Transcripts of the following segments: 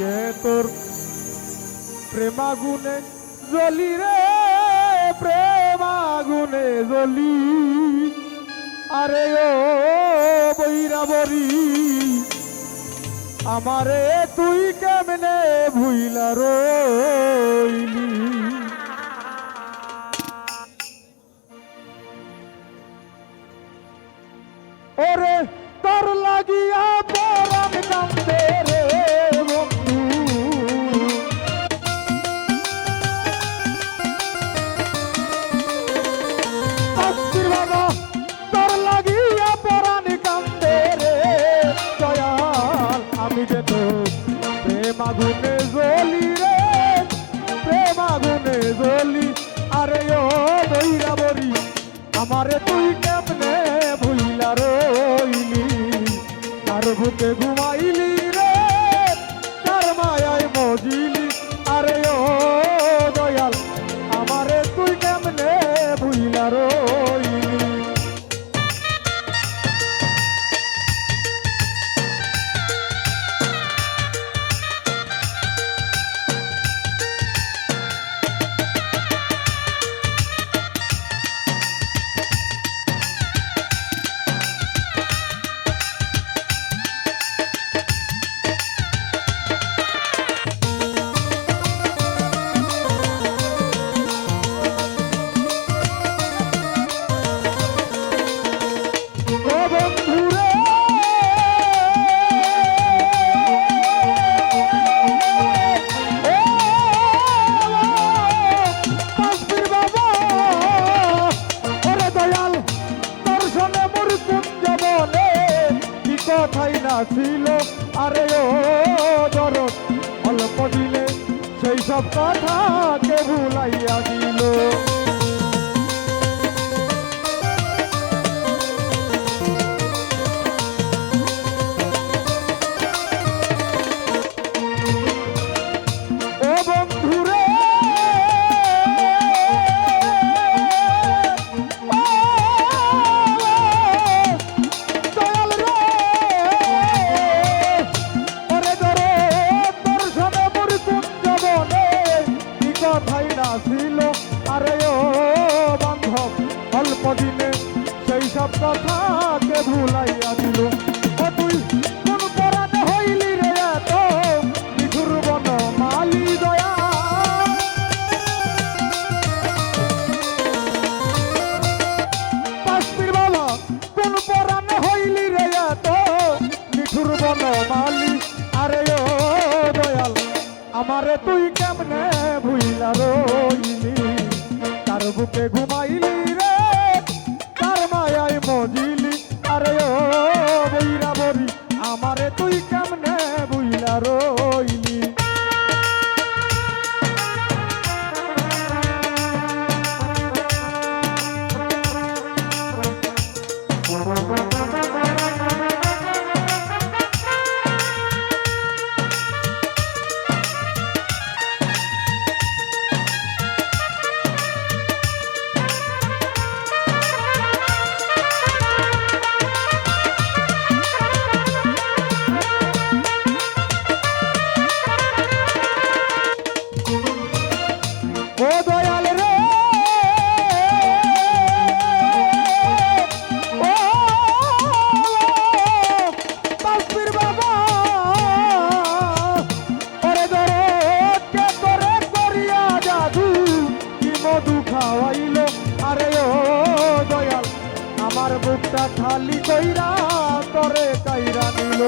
যে তোর প্রেমাগুনে জ্বলি রে, প্রেমাগুনে জ্বলি। আরে ও বৈরাবরী, আমারে তুই কেমনে ভুইলা রইলি। ওরে তোর লাগিয়া পরাণ কান্দে রে বন্ধু, আস্তির বাবা তোর লাগিয়া পরাণ কান্দে রে দয়াল। আমি যে তো প্রেম আগুনে জ্বলি রে, প্রেম আগুনে জ্বলি। আরে ও বৈরাবরী, আমারে তুই কেমনে ভুইলা রইলি। কার বুকে ঘুমাইলি রে, কার মায়ায় মজিলি। আরে ও দয়াল, আমারে তুই কেমনে ভুইলা রইলি। কথাই না ছিল, আরে ও দরদ অল্প দিলে সেই সব কথাকে ভুলাইয়া দিল। ও বন্ধুরে ছিল, আরে ও বান্ধব অল্প দিনে সেই সব কথাকে ভুলাইয়া দিল। ও তুই কোন পরাণে হইলি রে এত নিঠুর বন মালি দয়া। কাশ্মীর বাবা কোন পরাণে হইলি রে এত নিঠুর বন মালি। আরে ও দয়াল, আমারে তুই কেমনে ভুইলা রইলি। তার বুকে ঘুমাইলি রে, তার মায়ায় মজিলি। আরে ও বৈরাবরী, আমারে তুই কেমনে ভুইলা রইলি। ও দয়াল রে, ও কাশ্মীর বাবা, ওরে দরদ কে করে করিয়া জাদু কি মধু খাওয়াইল। আরে ও দয়াল, আমার বুকটা খালি কইরা করে কাইরা নিল।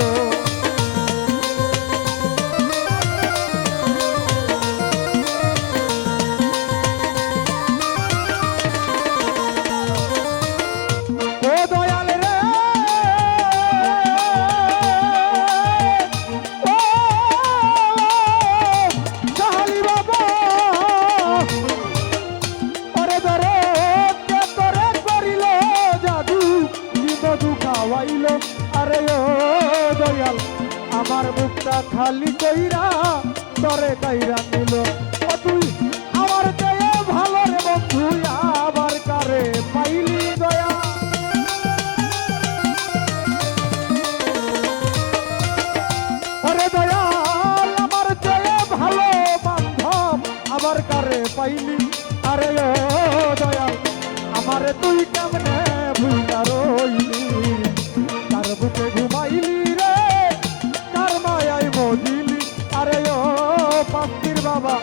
আরে ও দয়াল, আমার বুকটা খালি কইরা তরে কাইরা নিল। ও তুই আমার চেয়ে ভালো রে বন্ধু, আবার কারে পাইলি দয়া। ওরে দয়াল, আমার আমারে তুই কেমনে ভুইলা রইলি কার বুকে ঘুমাইলি রে কার মায়াই মজিলি আরে ও পাখির বাবা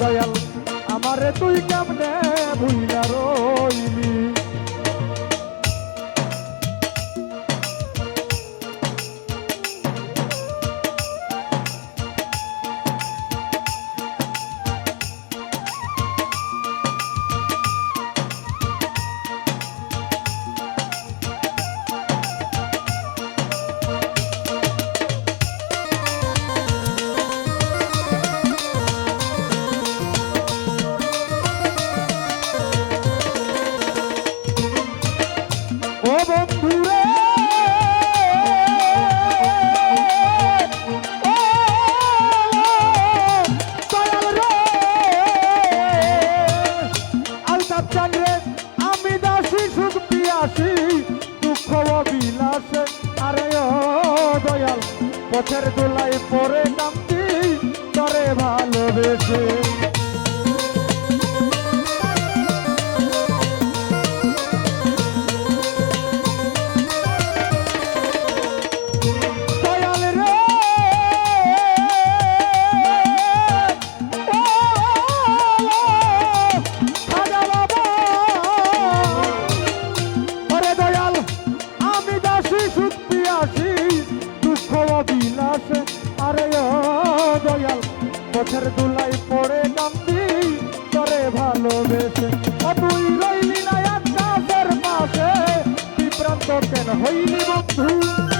দয়াল আমারে তুই কেমনে ভুইলা রইলি ও বন্ধু রে ও দয়াল রে আলতাপ চান রে আমি দাসী সুখ পিয়াসী দুঃখ বিলাসে আরে ও দয়াল পথের দোলাই পরে কান্দি তরে ভালোবেসে আরে ও দয়াল পথের দুলাই পড়ে কান্দি তরে ভালোবেসে তুই রইলি না আকাশের পাশে বিভ্রান্ত কেন হইলি বন্ধু